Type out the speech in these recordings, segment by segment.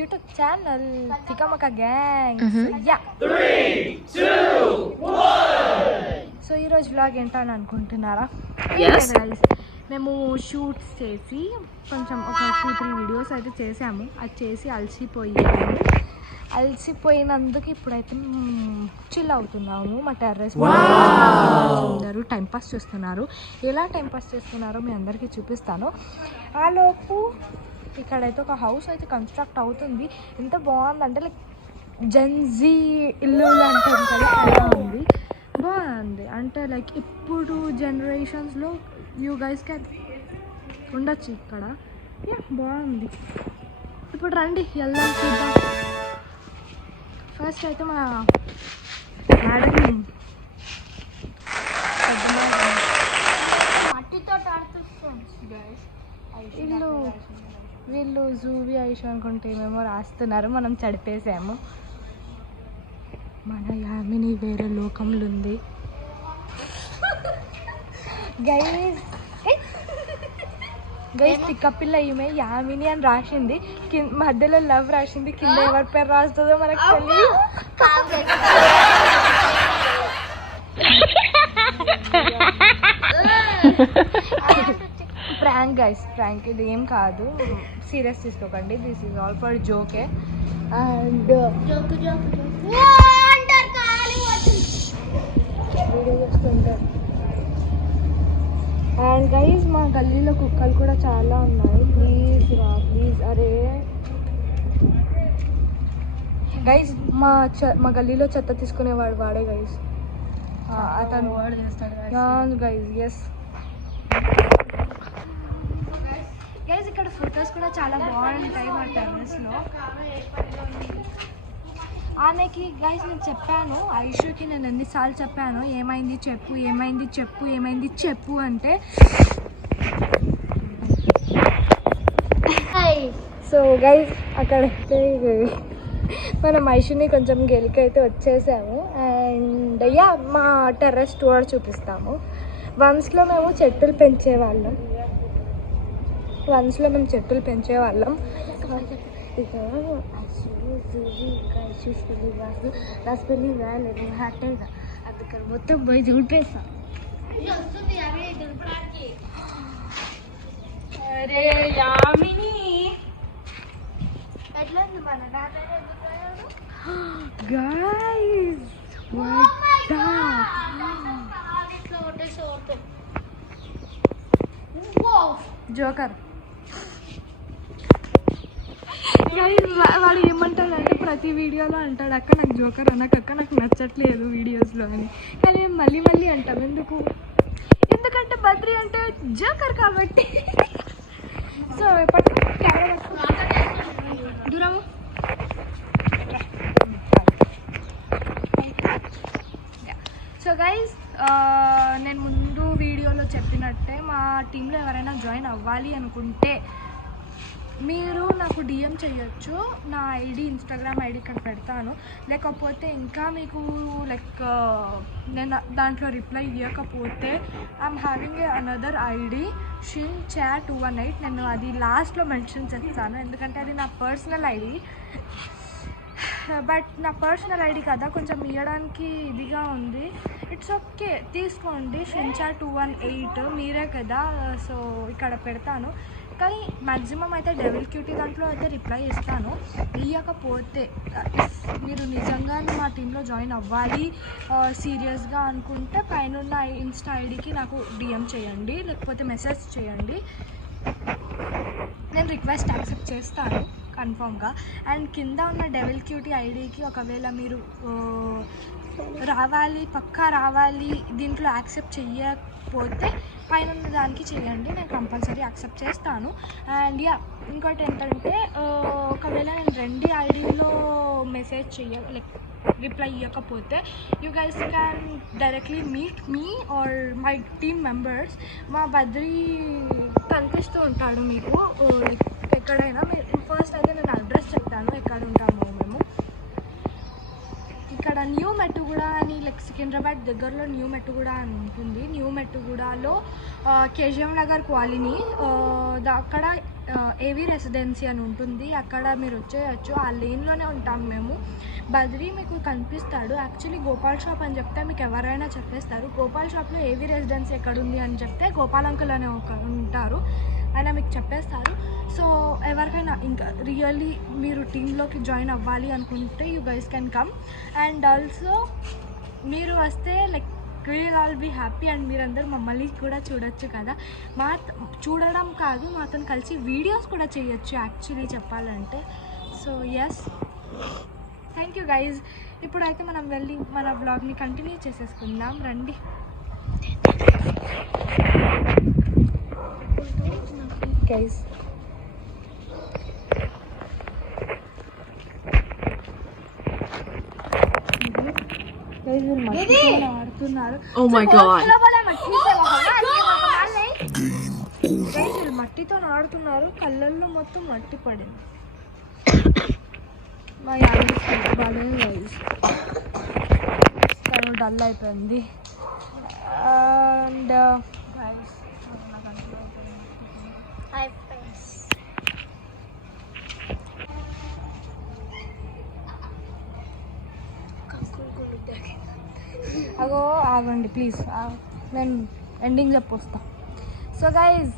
YouTube channel తికమక gang. So ఈరోజు vlog ఏంటని అనుకుంటున్నారా? మేము షూట్స్ చేసి కొంచెం ఒక 2-3 వీడియోస్ అయితే చేసాము. అది చేసి అలసిపోయినందుకు ఇప్పుడైతే చిల్ అవుతున్నాము. మా టెర్రస్ అందరూ టైంపాస్ చేస్తున్నారు. ఎలా టైంపాస్ చేస్తున్నారో మీ అందరికీ చూపిస్తాను. ఆలోపు ఇక్కడైతే ఒక హౌస్ అయితే కన్స్ట్రక్ట్ అవుతుంది. ఎంత బాగుందంటే లైక్ జెన్జీ ఇల్లు అంటారు కదా, అలా ఉంది. బాగుంది అంటే లైక్ ఇప్పుడు జనరేషన్స్లో యూ గైస్ క్యాన్ ఉండొచ్చు ఇక్కడ. బాగుంది. ఇప్పుడు రండి వెళ్దాం, చూద్దాం. ఫస్ట్ అయితే మా మేడం వీళ్ళు జూవి ఐషు అనుకుంటే ఏమేమో రాస్తున్నారు. మనం చడిపేసాము. మన యామిని వేరే లోకంలో ఉంది. గైస్ పిల్ల ఈమె యామిని అని రాసింది, మధ్యలో లవ్ రాసింది, కింద ఎవరి పేరు రాస్తుందో మనకు తెలియదు. Prank guys, prank. ఇది ఏం కాదు, సీరియస్ తీసుకోకండి. దిస్ ఈజ్ ఆల్ ఫర్ జోకే. అండ్ అండ్ గైస్ మా గల్లీలో కుక్కలు కూడా చాలా ఉన్నాయి. ప్లీజ్ రా, ప్లీజ్. అరే గైస్ మా గల్లీలో చెత్త తీసుకునేవాడు వాడే గైస్. అతను వాడు చేస్తాడు గైస్. ఎస్ గైస్, ఇక్కడ ఫొటోస్ కూడా చాలా బాగుంటాయి మా టెర్రస్లో. ఆమెకి గైస్ నేను చెప్పాను, ఐషుకి నేను ఎన్నిసార్లు చెప్పాను ఏమైంది చెప్పు, ఏమైంది చెప్పు, ఏమైంది చెప్పు అంటే. సో గైస్ అక్కడైతే మనం ఐషుని కొంచెం గెలికైతే వచ్చేసాము. అండ్ మా టెర్రస్ టూర్ చూపిస్తాము. వన్స్లో మేము చెట్లు పెంచేవాళ్ళం. అందుకని మొత్తం పోయి చూపేస్తాం. అరే యామిని ఎట్లా ఉంది మన గైస్? జోకర్ వాడు ఏమంటాడు అంటే ప్రతి వీడియోలో అంటాడు, అక్క నాకు జోకర్ అనకక్క, నాకు నచ్చట్లేదు వీడియోస్లో అని. కానీ మళ్ళీ అంటాం. ఎందుకంటే బద్రి అంటే జోకర్ కాబట్టి. సో ఎప్పటి దూరము. సో గైస్, నేను ముందు వీడియోలో చెప్పినట్టే మా టీంలో ఎవరైనా జాయిన్ అవ్వాలి అనుకుంటే మీరు నాకు డిఎం చేయొచ్చు. నా ఐడి, ఇన్స్టాగ్రామ్ ఐడి ఇక్కడ పెడతాను. లేకపోతే ఇంకా మీకు లైక్ నేను దాంట్లో రిప్లై ఇవ్వకపోతే I'm having another ID shin218. నేను అది లాస్ట్లో మెన్షన్ చేస్తాను, ఎందుకంటే అది నా పర్సనల్ ఐడి. బట్ నా పర్సనల్ ఐడి కదా, కొంచెం ఇవ్వడానికి ఇదిగా ఉంది. ఇట్స్ ఓకే, తీసుకోండి. shin218 మీరే కదా. సో ఇక్కడ పెడతాను. కానీ మ్యాక్సిమం అయితే డెవిల్ క్యూటీ దాంట్లో అయితే రిప్లై ఇస్తాను. ఇవ్వకపోతే మీరు నిజంగా మా టీంలో జాయిన్ అవ్వాలి సీరియస్గా అనుకుంటే పైన ఇన్స్టా ఐడికి నాకు డిఎం చేయండి, లేకపోతే మెసేజ్ చేయండి. నేను రిక్వెస్ట్ యాక్సెప్ట్ చేస్తాను కన్ఫామ్గా. అండ్ కింద ఉన్న డెవిల్ క్యూటీ ఐడికి ఒకవేళ మీరు పక్కా రావాలి దీంట్లో యాక్సెప్ట్ చెయ్యకపోతే పైన ఉన్న దానికి చేయండి, నేను కంపల్సరీ యాక్సెప్ట్ చేస్తాను. అండ్ ఇంకోటి ఏంటంటే ఒకవేళ నేను 2 ఐడీలో మెసేజ్ రిప్లై ఇవ్వకపోతే you guys can directly meet me or my team members. మా బద్రి కనిపిస్తూ ఉంటాడు మీకు ఎక్కడైనా. ఫస్ట్ అయితే నేను అడ్రస్ చెప్తాను ఎక్కడ ఉంటామో మేము. ఇక్కడ న్యూ మెట్టుగూడ అని లైక్ సికింద్రాబాద్ దగ్గరలో న్యూ మెట్టుగూడ అని ఉంటుంది. న్యూ మెట్టుగూడలో కేశవ్ నగర్ కాలనీ, అక్కడ ఏవీ రెసిడెన్సీ అని ఉంటుంది, అక్కడ మీరు వచ్చేయచ్చు. ఆ లేన్లోనే ఉంటాం మేము. బద్రీ మీకు కనిపిస్తాడు. యాక్చువల్లీ గోపాల్ షాప్ అని చెప్తే మీకు ఎవరైనా చెప్పేస్తారు. గోపాల్ షాప్లో ఏవీ రెసిడెన్సీ ఎక్కడుంది అని చెప్తే గోపాల్ అంకుల్ అనే ఒక ఉంటారు, ఆయన మీకు చెప్పేస్తారు. సో ఎవరికైనా ఇంకా రియల్లీ మీరు టీంలోకి జాయిన్ అవ్వాలి అనుకుంటే you guys can come. And also మీరు వస్తే like we'll all be happy. And మీరందరూ మమ్మల్ని కూడా చూడొచ్చు కదా. చూడడం కాదు, మాతో కలిసి వీడియోస్ కూడా చేయొచ్చు యాక్చువల్లీ చెప్పాలంటే. So yes, thank you guys. ఇప్పుడైతే మనం వెళ్ళి మన బ్లాగ్ని కంటిన్యూ చేసేసుకుందాం, రండి. గైజ్ ఆడుతున్నారు. మట్టితో ఆడుతున్నారు, కళ్ళల్లో మొత్తం మట్టి పడింది. మా తను డల్ అయిపోయింది. అండ్ అగో ఆగండి ప్లీజ్, నేను ఎండింగ్ చెప్పొస్తా. సో గైజ్,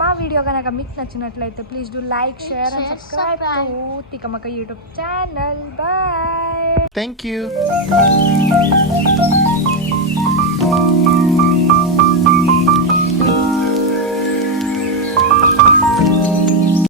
మా వీడియో కనుక మీకు నచ్చినట్లయితే please do like, share and subscribe to Tikamaka YouTube channel. Bye. Thank you.